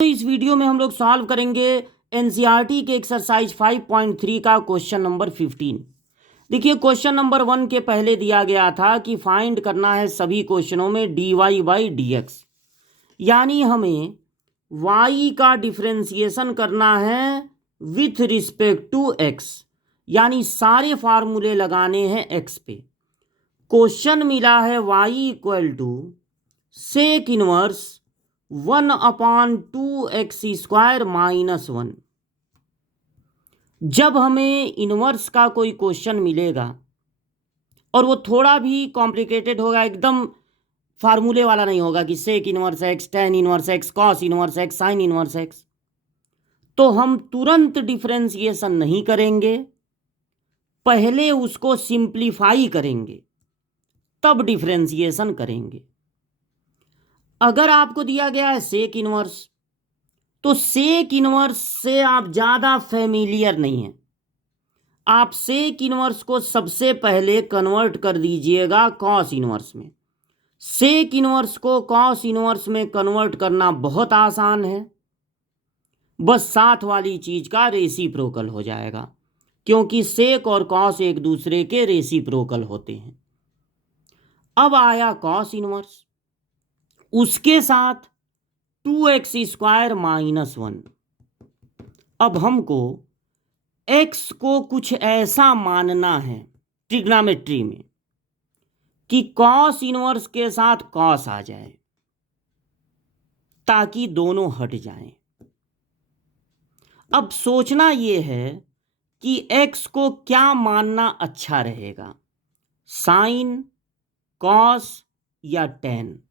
तो इस वीडियो में हम लोग सॉल्व करेंगे एनसीईआरटी के एक्सरसाइज 5.3 का क्वेश्चन नंबर 15। देखिए क्वेश्चन नंबर 1 के पहले दिया गया था कि फाइंड करना है सभी क्वेश्चनों में dy बाई डी एक्स, यानी हमें y का डिफरेंशिएशन करना है विथ रिस्पेक्ट टू x, यानी सारे फार्मूले लगाने हैं x पे। क्वेश्चन मिला है y equal to sec inverse 1/2x² -1। जब हमें इनवर्स का कोई क्वेश्चन मिलेगा और वो थोड़ा भी कॉम्प्लिकेटेड होगा, एकदम फार्मूले वाला नहीं होगा कि sec inverse x, tan inverse x, cos inverse x, sine inverse x, तो हम तुरंत डिफरेंशिएशन नहीं करेंगे, पहले उसको सिंप्लीफाई करेंगे तब डिफरेंशिएशन करेंगे। अगर आपको दिया गया है सेक इनवर्स, तो सेक इनवर्स से आप ज़्यादा फेमिलियर नहीं हैं। आप सेक इनवर्स को सबसे पहले कन्वर्ट कर दीजिएगा कॉस इनवर्स में। सेक इनवर्स को कॉस इनवर्स में कन्वर्ट करना बहुत आसान है, बस साथ वाली चीज़ का रेसिप्रोकल हो जाएगा, क्योंकि सेक और कॉस एक दूसरे के रेसिप्रोकल होते हैं। अब आया कॉस इनवर्स, उसके साथ 2x² -1। अब हमको x को कुछ ऐसा मानना है ट्रिग्नोमेट्री में कि कॉस इनवर्स के साथ कॉस आ जाए ताकि दोनों हट जाएं। अब सोचना यह है कि x को क्या मानना अच्छा रहेगा, साइन, कॉस या टेन,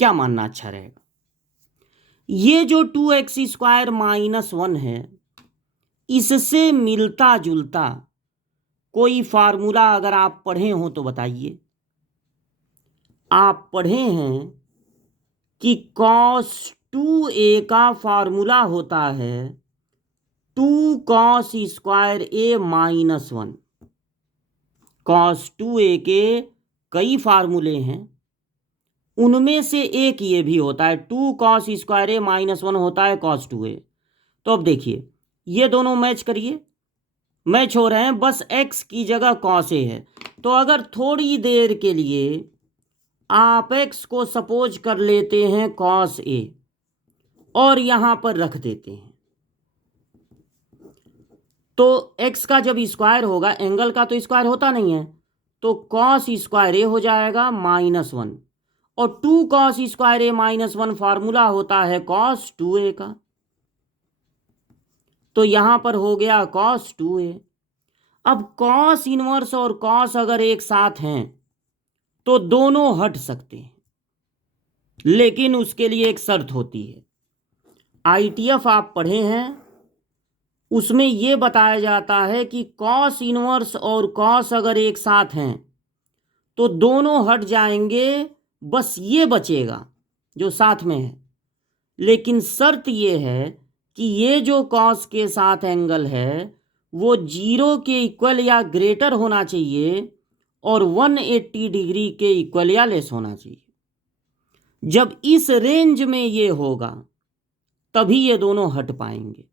क्या मानना अच्छा रहेगा। ये जो 2x² -1 है, इससे मिलता जुलता कोई फार्मूला अगर आप पढ़े हो तो बताइए। आप पढ़े हैं कि cos 2a का फार्मूला होता है 2cos² a -1। cos 2a के कई फार्मूले हैं, उनमें से एक ये भी होता है 2cos² a -1 होता है cos 2a। तो अब देखिए ये दोनों मैच करिए, मैच हो रहे हैं, बस x की जगह cos a है। तो अगर थोड़ी देर के लिए आप x को सपोज कर लेते हैं cos a और यहां पर रख देते हैं, तो x का जब स्क्वायर होगा, एंगल का तो स्क्वायर होता नहीं है, तो cos² a हो जाएगा -1, और 2cos² a -1 फार्मूला होता है cos 2a का, तो यहां पर हो गया cos 2a। अब cos इनवर्स और cos अगर एक साथ हैं तो दोनों हट सकते हैं, लेकिन उसके लिए एक शर्त होती है। ITF आप पढ़े हैं, उसमें यह बताया जाता है कि cos इनवर्स और cos अगर एक साथ हैं तो दोनों हट जाएंगे, बस ये बचेगा जो साथ में है। लेकिन शर्त यह है कि ये जो cos के साथ एंगल है वो 0 के इक्वल या ग्रेटर होना चाहिए और 180 डिग्री के इक्वल या लेस होना चाहिए। जब इस रेंज में ये होगा तभी ये दोनों हट पाएंगे।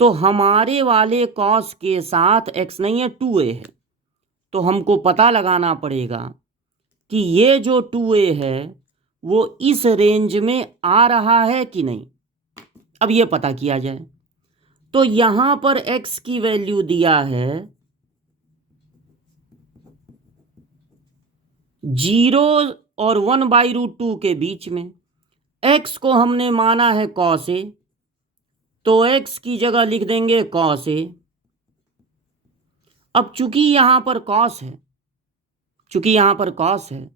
तो हमारे वाले cos के साथ x नहीं है, 2a है, तो हमको पता लगाना पड़ेगा कि ये जो 2a है वो इस रेंज में आ रहा है कि नहीं। अब ये पता किया जाए, तो यहां पर x की वैल्यू दिया है 0 और 1/√2 के बीच में। x को हमने माना है cos a, तो x की जगह लिख देंगे cos a। अब चूंकि यहां पर cos है,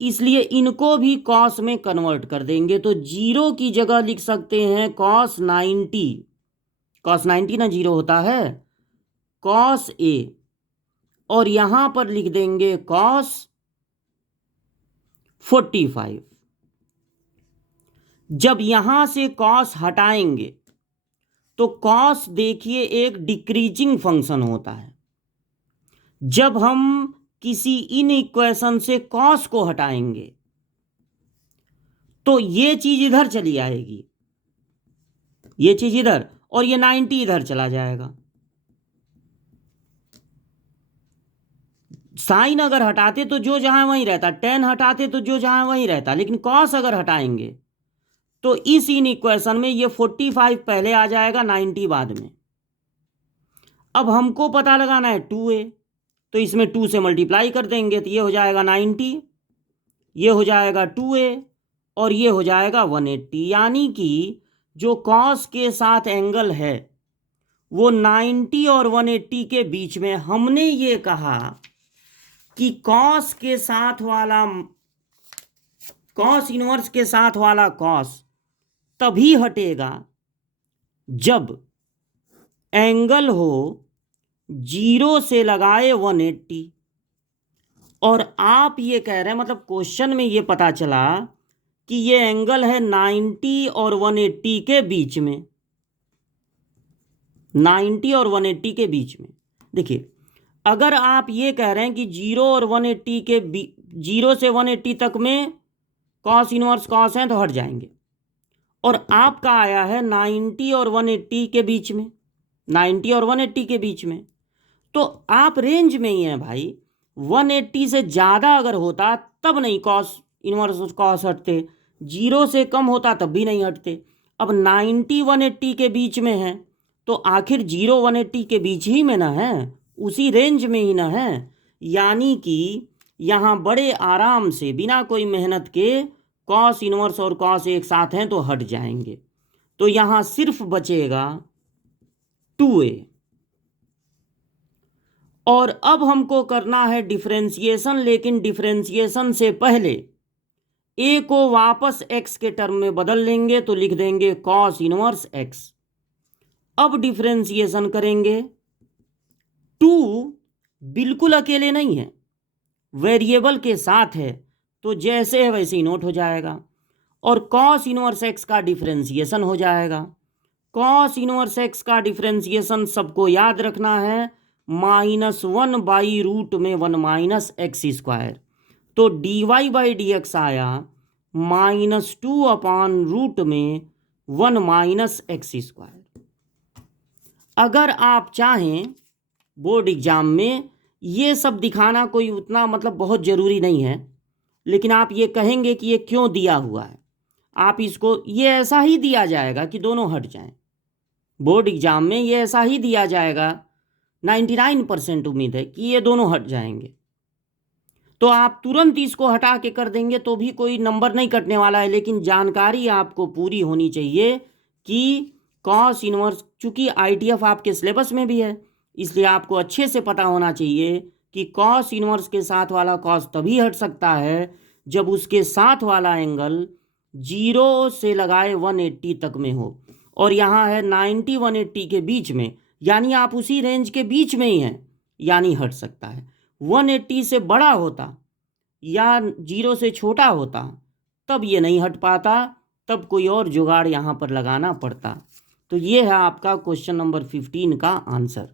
इसलिए इनको भी cos में कन्वर्ट कर देंगे, तो 0 की जगह लिख सकते हैं cos 90। cos 90 ना 0 होता है, cos a, और यहां पर लिख देंगे cos 45। जब यहां से cos हटाएंगे तो cos देखिए एक डिक्रीजिंग फंक्शन होता है। जब हम किसी इन इक्वेशन से cos को हटाएंगे तो ये चीज इधर चली आएगी, ये चीज इधर, और ये 90 इधर चला जाएगा। साइन अगर हटाते तो जो जहां वहीं रहता, टेन हटाते तो जो जहां वहीं रहता, लेकिन कॉस अगर हटाएंगे तो इस इन इक्वेशन में ये 45 पहले आ जाएगा, 90 बाद में। अब हमको पता लगाना है 2a, तो इसमें 2 से मल्टीप्लाई कर देंगे तो ये हो जाएगा 90, ये हो जाएगा 2a, और ये हो जाएगा 180। यानी कि जो कॉस के साथ एंगल है वो 90 और 180 के बीच में। हमने ये कहा कि कॉस के साथ वाला, कॉस इनवर्स के साथ वाला कॉस तभी हटेगा जब एंगल हो 0 से लगाए 180। और आप ये कह रहे हैं, मतलब क्वेश्चन में ये पता चला कि ये एंगल है 90 और 180 के बीच में, 90 और 180 के बीच में। देखिए, अगर आप ये कह रहे हैं कि 0 और 180 के 0 से 180 तक में कॉस इनवर्स कॉस हैं तो हट जाएंगे, और आपका आया है 90 और 180 के बीच में, 90 और 180 के बीच में, तो आप रेंज में ही हैं भाई। 180 से ज़्यादा अगर होता तब नहीं कॉस इनवर्स कॉस हटते, 0 से कम होता तब भी नहीं हटते। अब 90 180 के बीच में है तो आखिर 0 180 के बीच ही में ना है, उसी रेंज में ही ना है। यानी कि यहाँ बड़े आराम से बिना कोई मेहनत के कॉस इनवर्स और कॉस एक साथ हैं तो हट जाएंगे। तो यहाँ सिर्फ बचेगा 2a। और अब हमको करना है डिफरेंशिएशन, लेकिन डिफरेंशिएशन से पहले a को वापस x के टर्म में बदल लेंगे तो लिख देंगे कॉस इनवर्स x। अब डिफरेंशिएशन करेंगे, 2 बिल्कुल अकेले नहीं है, वेरिएबल के साथ है, तो जैसे है वैसे ही नोट हो जाएगा, और कॉस इनवर्स x का डिफरेंशिएशन हो जाएगा। कॉस इनवर्स x का डिफरेंशिएशन सबको याद रखना है, -1 बाई रूट में 1 माइनस एक्स स्क्वायर, तो dy/dx आया -2 अपॉन रूट में 1 माइनस एक्स स्क्वायर। अगर आप चाहें बोर्ड एग्जाम में ये सब दिखाना कोई उतना मतलब बहुत ज़रूरी नहीं है, लेकिन आप ये कहेंगे कि ये क्यों दिया हुआ है, आप इसको, ये ऐसा ही दिया जाएगा कि दोनों हट जाएं। बोर्ड एग्जाम में ये ऐसा ही दिया जाएगा, 99% उम्मीद है कि ये दोनों हट जाएंगे। तो आप तुरंत इसको हटा के कर देंगे तो भी कोई नंबर नहीं कटने वाला है, लेकिन जानकारी आपको पूरी होनी चाहिए कि कॉस इनवर्स, चूंकि ITF आपके सिलेबस में भी है, इसलिए आपको अच्छे से पता होना चाहिए कि कॉस इनवर्स के साथ वाला कॉस तभी हट सकता है जब उसके साथ वाला एंगल 0 से लगाए 180 तक में हो, और यहाँ है 90 180 के बीच में, यानी आप उसी रेंज के बीच में ही हैं, यानी हट सकता है। 180 से बड़ा होता या 0 से छोटा होता तब ये नहीं हट पाता, तब कोई और जुगाड़ यहाँ पर लगाना पड़ता। तो ये है आपका क्वेश्चन नंबर 15 का आंसर।